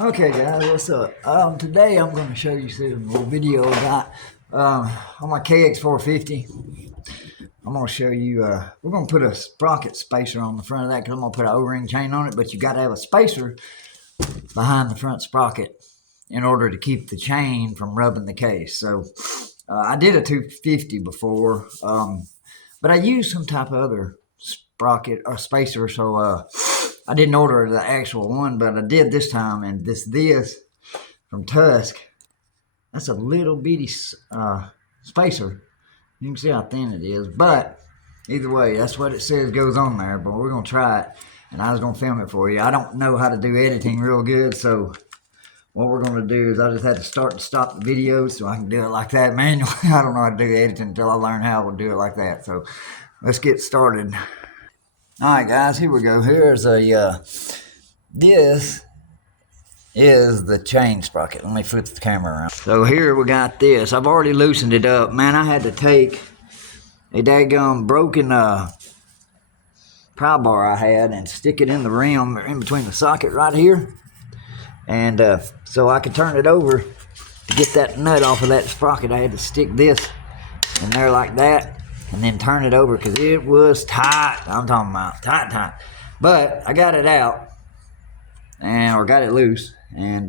Okay guys, what's up? Today I'm going to show you some little video I got on my kx450. I'm going to show you, we're going to put a sprocket spacer on the front of that because I'm going to put an O-ring chain on it, but you got to have a spacer behind the front sprocket in order to keep the chain from rubbing the case. So I did a 250 before, but I used some type of other sprocket or spacer, so I didn't order the actual one, but I did this time, and this from Tusk. That's a little bitty spacer. You can see how thin it is, but either way, that's what it says goes on there, but we're going to try it, and I was going to film it for you. I don't know how to do editing real good, so what we're going to do is I just had to start and stop the video so I can do it like that manually. I don't know how to do editing until I learn how to do it like that, so let's get started. Alright guys, here we go. Here's a, this is the chain sprocket. Let me flip the camera around. So here we got this. I've already loosened it up. Man, I had to take a daggum broken pry bar I had and stick it in the rim in between the socket right here. And so I could turn it over to get that nut off of that sprocket. I had to stick this in there like that and then turn it over because it was tight. I'm talking about tight. But I got it out, or got it loose. And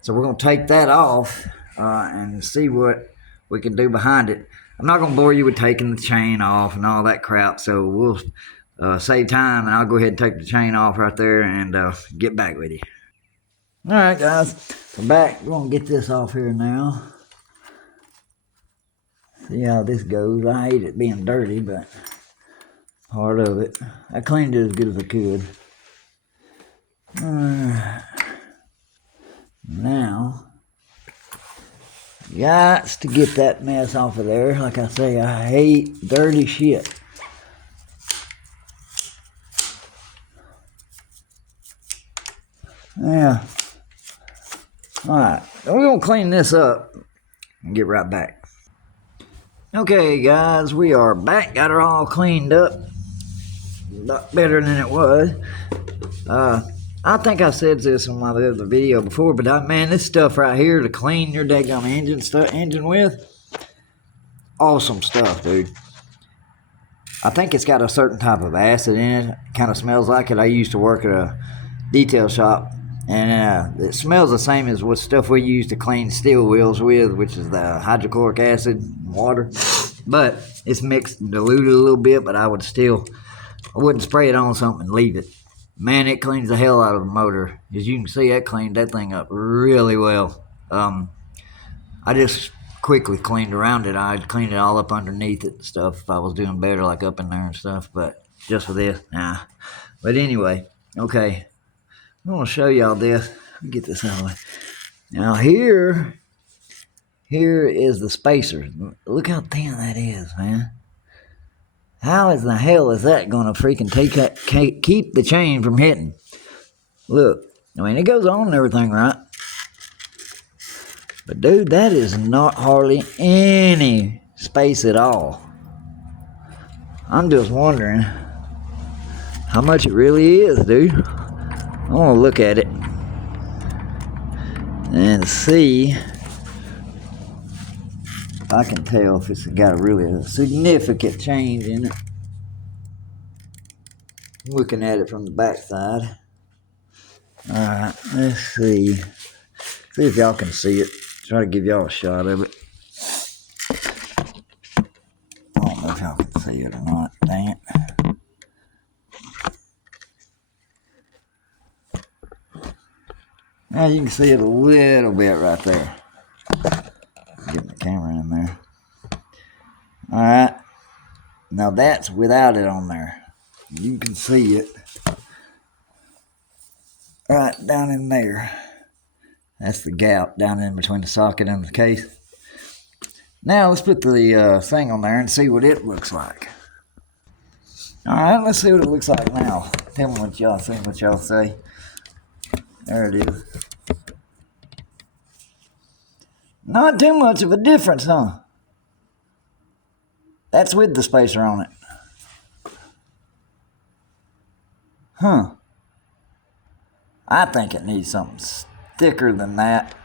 so we're going to take that off and see what we can do behind it. I'm not going to bore you with taking the chain off and all that crap. So we'll save time, and I'll go ahead and take the chain off right there and get back with you. All right, guys. We're back. We're going to get this off here now. See how this goes. I hate it being dirty, but part of it. I cleaned it as good as I could. Now, got to get that mess off of there. Like I say, I hate dirty shit. Yeah. Alright, we're going to clean this up and get right back. Okay guys, we are back. Got her all cleaned up. A lot better than it was. I think I said this in my other video before, but man, this stuff right here to clean your daggum engine with, awesome stuff, dude. I think it's got a certain type of acid in it. Kind of smells like it. I used to work at a detail shop, and it smells the same as what stuff we use to clean steel wheels with, which is the hydrochloric acid and water. But it's mixed and diluted a little bit, but I wouldn't spray it on something and leave it. Man, it cleans the hell out of the motor. As you can see, that cleaned that thing up really well. I just quickly cleaned around it. I'd clean it all up underneath it and stuff if I was doing better, like up in there and stuff. But just for this, nah. But anyway, okay. I'm going to show y'all this. Let me get this out of the way. Now here is the spacer. Look how thin that is, man. How in the hell is that going to freaking keep the chain from hitting? Look, I mean, it goes on and everything, right? But dude, that is not hardly any space at all. I'm just wondering how much it really is, dude. I want to look at it and see if I can tell if it's got a significant change in it. Looking at it from the back side. Alright, let's see. See if y'all can see it. Try to give y'all a shot of it. I don't know if y'all can see it or not. Dang it. Now you can see it a little bit right there. Getting the camera in there. Alright. Now that's without it on there. You can see it. Right down in there. That's the gap down in between the socket and the case. Now let's put the thing on there and see what it looks like. Alright, let's see what it looks like now. Tell me what y'all think, what y'all say. There it is. Not too much of a difference, huh? That's with the spacer on it. Huh. I think it needs something thicker than that.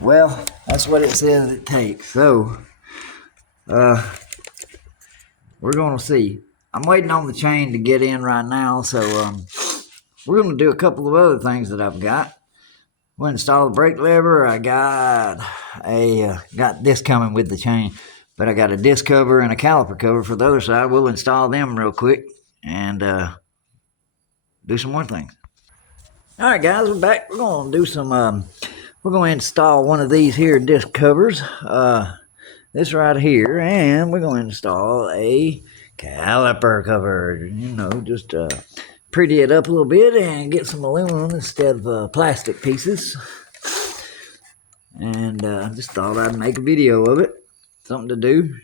Well, that's what it says it takes. So, we're going to see. I'm waiting on the chain to get in right now, so we're going to do a couple of other things that I've got. We'll install the brake lever. I got this coming with the chain, but I got a disc cover and a caliper cover for the other side. We'll install them real quick and do some more things. All right, guys, we're back. We're going to do some. We're going to install one of these here disc covers. This right here, and we're going to install a caliper cover. You know, just pretty it up a little bit and get some aluminum instead of plastic pieces. And just thought I'd make a video of it. Something to do.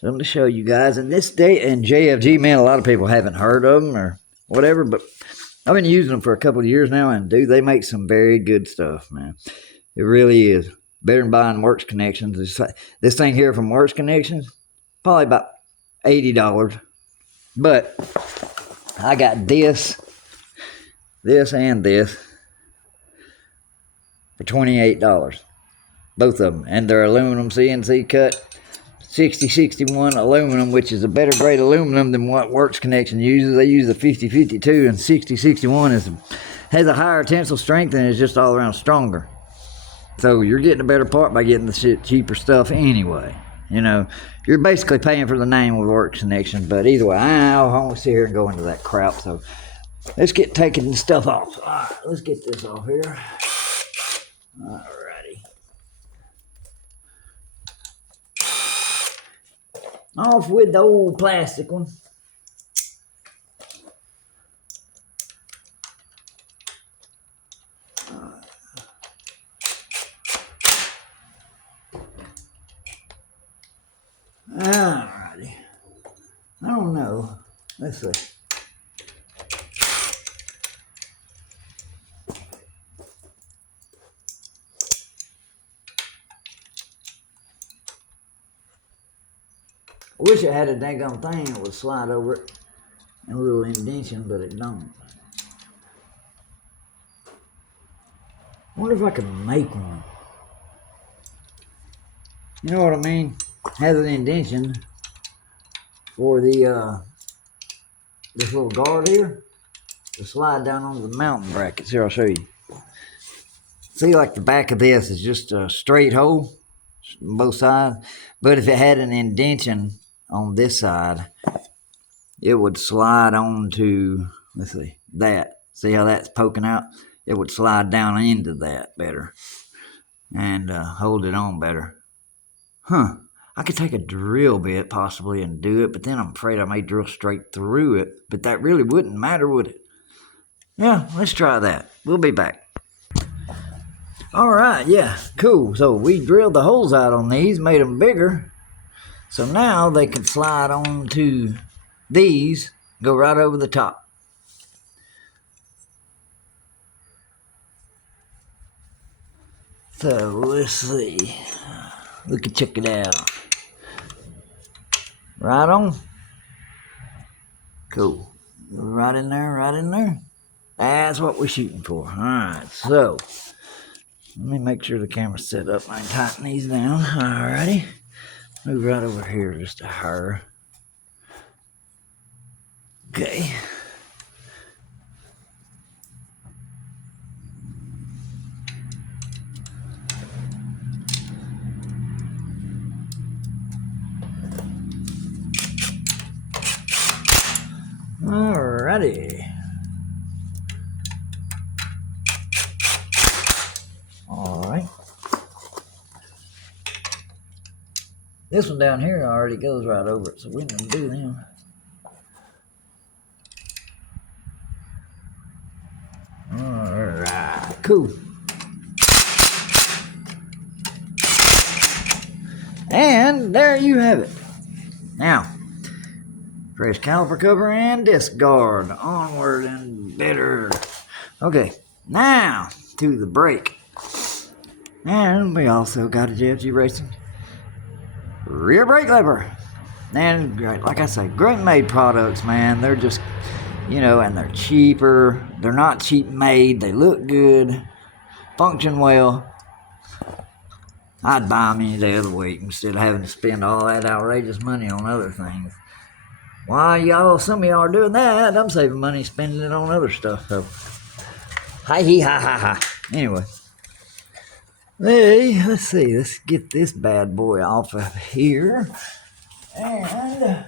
Something to show you guys. And this day, and JFG, man, a lot of people haven't heard of them or whatever, but I've been using them for a couple of years now, and dude, they make some very good stuff, man. It really is. Better than buying Works Connections. This thing here from Works Connections, probably about $80. But I got this, and this for $28. Both of them. And they're aluminum CNC cut. 6061 aluminum, which is a better grade aluminum than what Works Connection uses. They use the 5052, and 6061 has a higher tensile strength and is just all around stronger. So you're getting a better part by getting the cheaper stuff anyway. You know, you're basically paying for the name of Works Connection, but either way, I won't sit here and go into that crap. So let's get taking this stuff off. All right, let's get this off here. Alrighty. Off with the old plastic one. Alrighty. I don't know. Let's see. I wish it had a daggone thing that would slide over it and a little indentation, but it don't. I wonder if I could make one. You know what I mean? Has an indentation for the this little guard here to slide down onto the mounting brackets. Here, I'll show you. See, like the back of this is just a straight hole on both sides, but if it had an indentation on this side, it would slide onto, let's see, that. See how that's poking out? It would slide down into that better and hold it on better. Huh. I could take a drill bit possibly and do it, but then I'm afraid I may drill straight through it. But that really wouldn't matter, would it? Yeah, let's try that. We'll be back. All right, yeah, cool. So we drilled the holes out on these, made them bigger. So now they can slide onto these, go right over the top. So let's see. We can check it out. Right on. Cool. Right in there, right in there. That's what we're shooting for. Alright, so let me make sure the camera's set up. I can tighten these down. Alrighty. Move right over here just a hair. Okay. Alrighty. Alright. This one down here already goes right over it, so we can do them. Alright, cool. And there you have it. Now, fresh caliper cover and disc guard. Onward and better. Okay, now to the brake. And we also got a JFG Racing rear brake lever. And great, like I say, great made products, man. They're just You know, and they're cheaper. They're not cheap made. They look good, function well. I'd buy them any day of the week instead of having to spend all that outrageous money on other things. While some of y'all are doing that, I'm saving money spending it on other stuff. So, hi. Anyway, hey, let's see. Let's get this bad boy off of here. And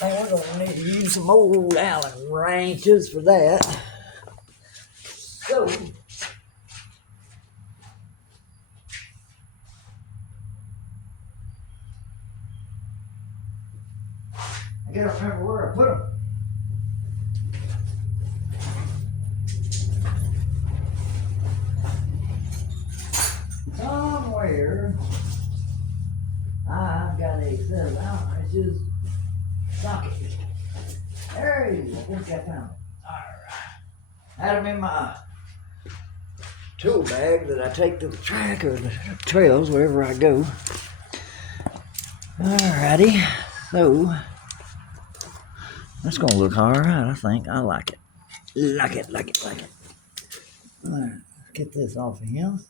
we're going to need to use some old Allen wrenches for that. So, I gotta remember where I put them. Somewhere I've got a set of Allen wrenches. Socket. There you go. I think I found it. Alright. Had them in my tool bag that I take to the track or the trails wherever I go. Alrighty. So, that's going to look alright, I think. I like it. Like it. Alright. Let's get this off of him.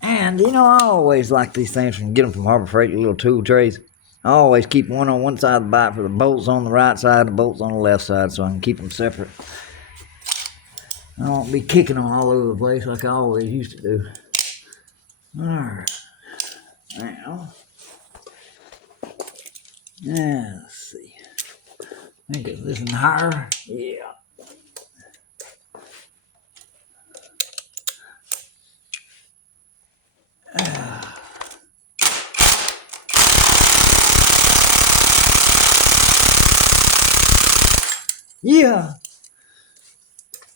And, you know, I always like these things when you get them from Harbor Freight, your little tool trays. I always keep one on one side of the bike for the bolts on the right side, the bolts on the left side, so I can keep them separate. I don't be kicking them all over the place like I always used to do. Alright. Now, let's see. Make it listen higher. Yeah. Yeah.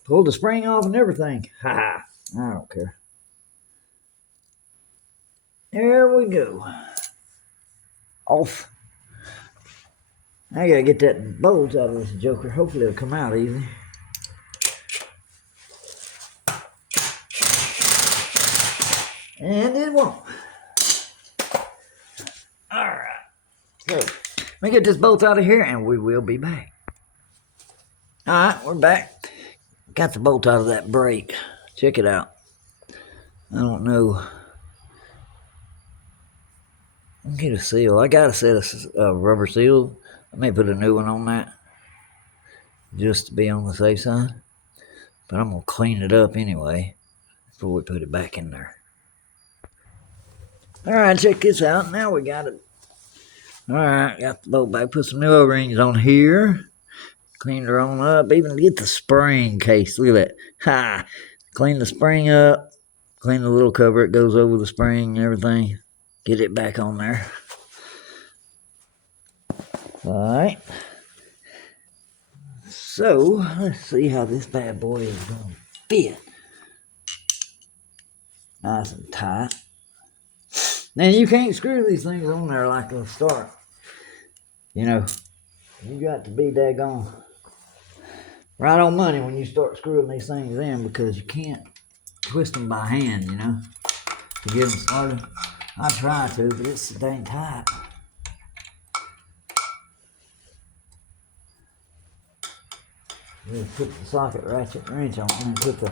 Pulled the spring off and everything. Ha! I don't care. There we go. Off. I gotta get that bolt out of this joker. Hopefully it'll come out easy. And it won't. Alright. So, let me get this bolt out of here and we will be back. Alright, we're back. Got the bolt out of that brake. Check it out. I don't know. I'll get a seal. I got a set of rubber seals. I may put a new one on that just to be on the safe side. But I'm going to clean it up anyway before we put it back in there. Alright, check this out. Now we got it. Alright, got the bolt back. Put some new O-rings on here. Cleaned her on up. Even get the spring case. Look at that. Ha! Clean the spring up. Clean the little cover. It goes over the spring and everything. Get it back on there. Alright. So, let's see how this bad boy is going to fit. Nice and tight. Now, you can't screw these things on there like a start. You know, you got to be daggone right on money when you start screwing these things in because you can't twist them by hand, you know, to get them started. I try to, but it's so dang tight. Just put the socket ratchet wrench on it and put the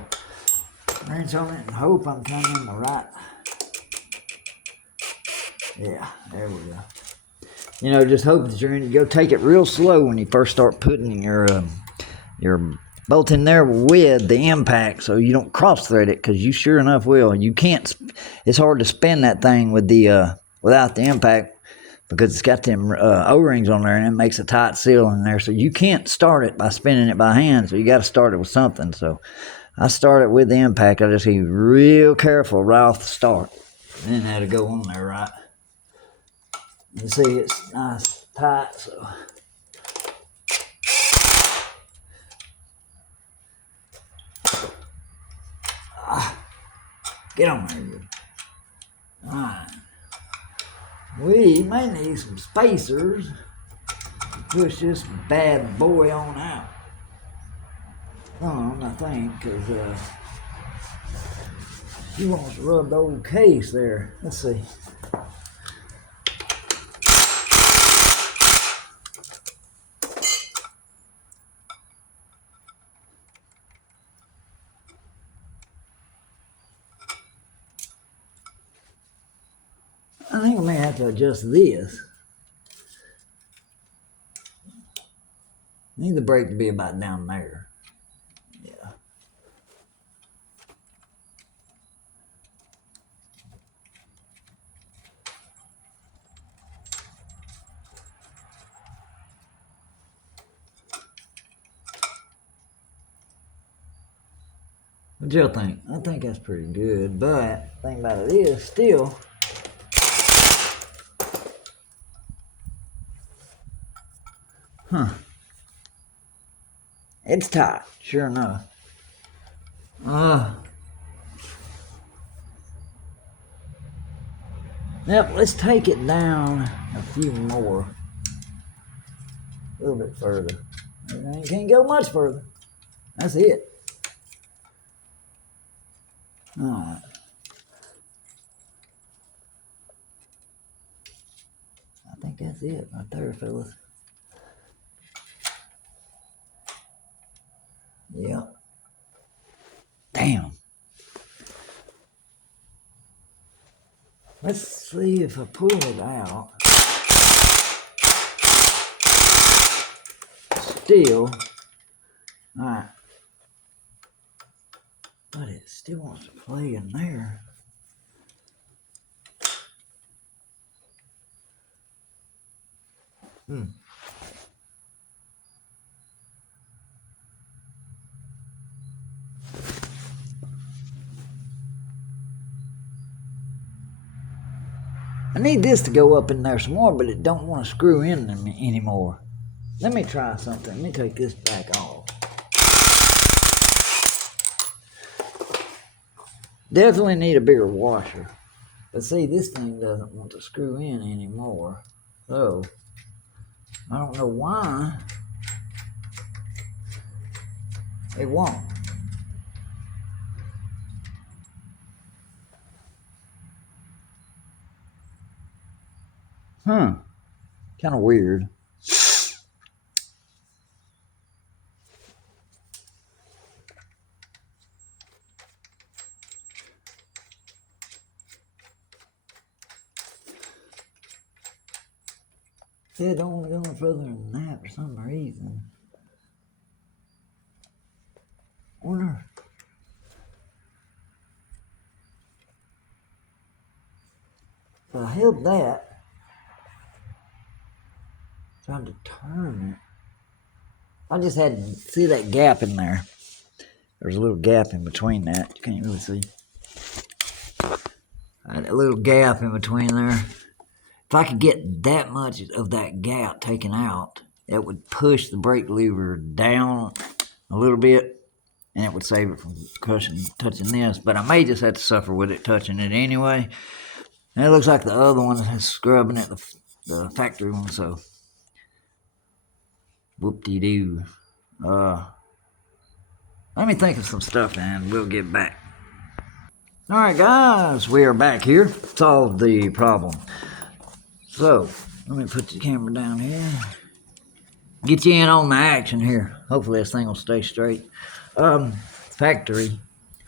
wrench on it and hope I'm coming in the right. Yeah, there we go. You know, just hope that you're in. Go take it real slow when you first start putting your bolt in there with the impact, so you don't cross thread it, because you sure enough will. You can't. It's hard to spin that thing with the without the impact because it's got them O-rings on there and it makes a tight seal in there. So you can't start it by spinning it by hand. So you got to start it with something. So I start it with the impact. I just be real careful right off the start. And then that'll go on there right. You see it's nice tight, so. Get on there, good. Alright. We may need some spacers to push this bad boy on out. I think, because He wants to rub the old case there. Let's see. I think I may have to adjust this. I need the brake to be about down there. Yeah. What y'all think? I think that's pretty good, but the thing about it is still it's tight, sure enough. Yep, let's take it down a few more. A little bit further. You can't go much further. That's it. Alright. I think that's it right there, fellas. Yep. Damn. Let's see if I pull it out. Still. Alright. But it still wants to play in there. I need this to go up in there some more, but it don't want to screw in anymore. Let me try something. Let me take this back off. Definitely need a bigger washer. But see, this thing doesn't want to screw in anymore. So, I don't know why it won't. Kind of weird. Yeah, don't want to go no further than that for some reason. Wonder. So I held that. Tried to turn it. I just had to see that gap in there. There's a little gap in between that. You can't really see. I had a little gap in between there. If I could get that much of that gap taken out, it would push the brake lever down a little bit, and it would save it from touching this. But I may just have to suffer with it touching it anyway. And it looks like the other one is scrubbing it, the factory one, so whoop-de-doo. Let me think of some stuff and we'll get back. Alright guys, we are back here. Solved the problem. So, let me put the camera down here. Get you in on the action here. Hopefully this thing will stay straight. Factory.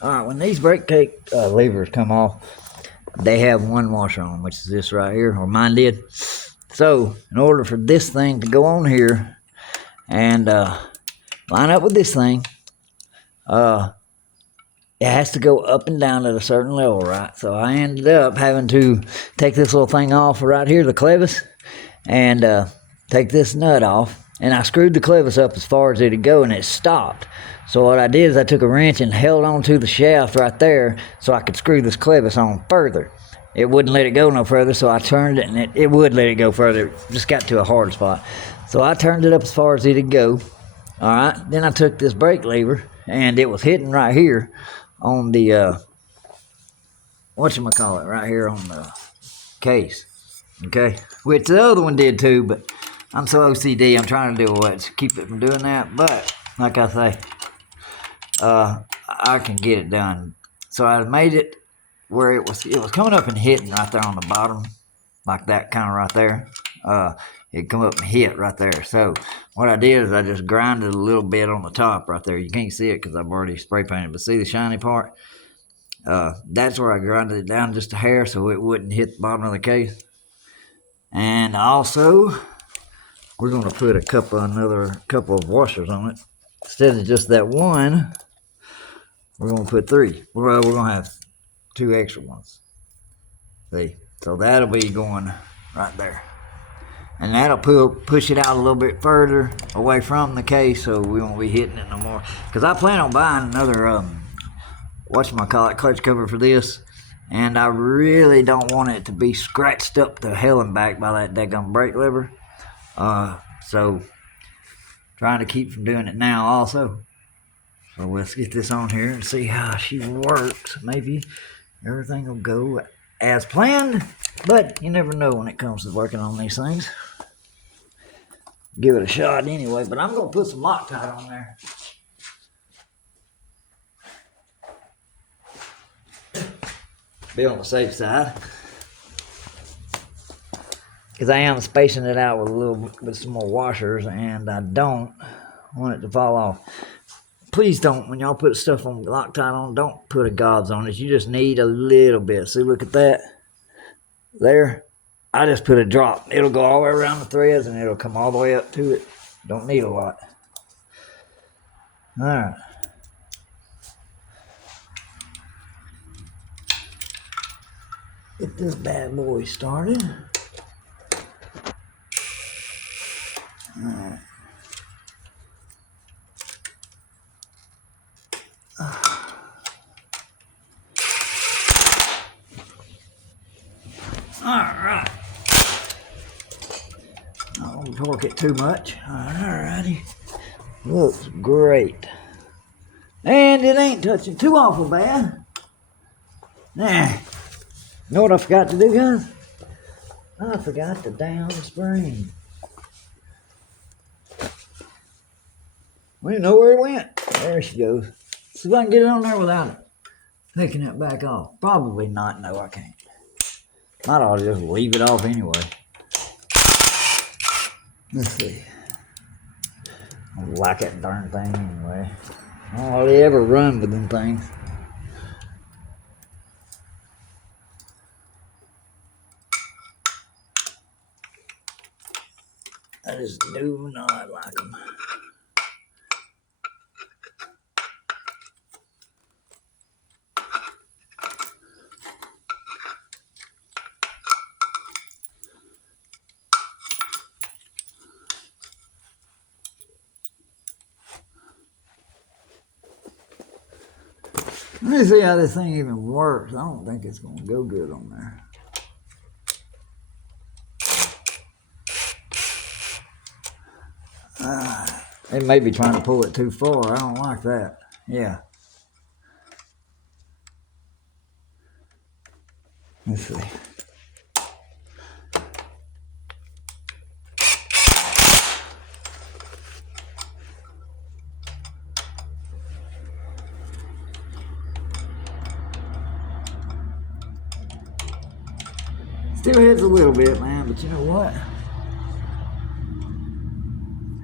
Alright, when these brake cake levers come off, they have one washer on, which is this right here, or mine did. So, in order for this thing to go on here and line up with this thing, it has to go up and down at a certain level, right? So I ended up having to take this little thing off right here, the clevis, and take this nut off. And I screwed the clevis up as far as it'd go, and it stopped. So what I did is I took a wrench and held onto the shaft right there so I could screw this clevis on further. It wouldn't let it go no further, so I turned it, and it would let it go further. It just got to a hard spot. So I turned it up as far as it'd go. All right, then I took this brake lever, and it was hitting right here on the, whatchamacallit, right here on the case, okay? Which the other one did too, but I'm so OCD, I'm trying to do away to keep it from doing that, but like I say, I can get it done. So I made it where it was coming up and hitting right there on the bottom, like that kind of right there. It come up and hit right there. So what I did is I just grinded a little bit on the top right there. You can't see it because I've already spray painted, but see the shiny part? That's where I grinded it down just a hair so it wouldn't hit the bottom of the case. And also, we're going to put another couple of washers on it. Instead of just that one, we're going to put 3. We're going to have 2 extra ones. See? So that'll be going right there. And that'll push it out a little bit further away from the case so we won't be hitting it no more. Because I plan on buying another, whatchamacallit, clutch cover for this. And I really don't want it to be scratched up to hell and back by that daggum brake lever. So trying to keep from doing it now also. So let's get this on here and see how she works. Maybe everything will go as planned, but you never know when it comes to working on these things. Give it a shot anyway, but I'm going to put some Loctite on there. Be on the safe side. Because I am spacing it out with some more washers, and I don't want it to fall off. Please don't, when y'all put stuff on Loctite on, don't put a gobs on it. You just need a little bit. See, look at that. There. I just put a drop. It'll go all the way around the threads, and it'll come all the way up to it. Don't need a lot. All right. Get this bad boy started. All right. Alright. I don't torque it too much. Alrighty. Looks great. And it ain't touching too awful bad. Nah. You know what I forgot to do, guys? I forgot to down the spring. We didn't know where it went. There she goes. See if I can get it on there without it taking it back off. Probably not. No, I can't. Might ought to just leave it off anyway. Let's see. I don't like that darn thing anyway. I don't hardly ever run with them things. I just do not like them. Let me see how this thing even works. I don't think it's going to go good on there. It may be trying to pull it too far. I don't like that. Yeah. Let's see. Still hits a little bit, man, but you know what?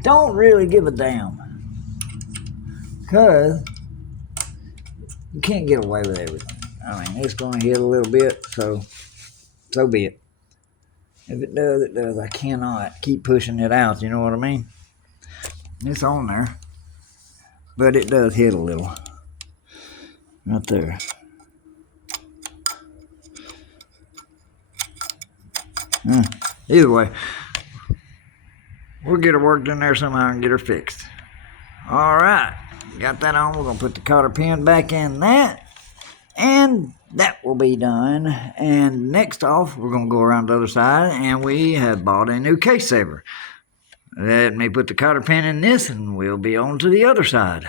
Don't really give a damn. Because you can't get away with everything. I mean, it's going to hit a little bit, so be it. If it does, it does. I cannot keep pushing it out, you know what I mean? It's on there. But it does hit a little. Right there. Either way, we'll get her worked in there somehow and get her fixed. All right, got that on. We're going to put the cotter pin back in that, and that will be done. And next off, we're going to go around the other side, and we have bought a new case saver. Let me put the cotter pin in this, and we'll be on to the other side.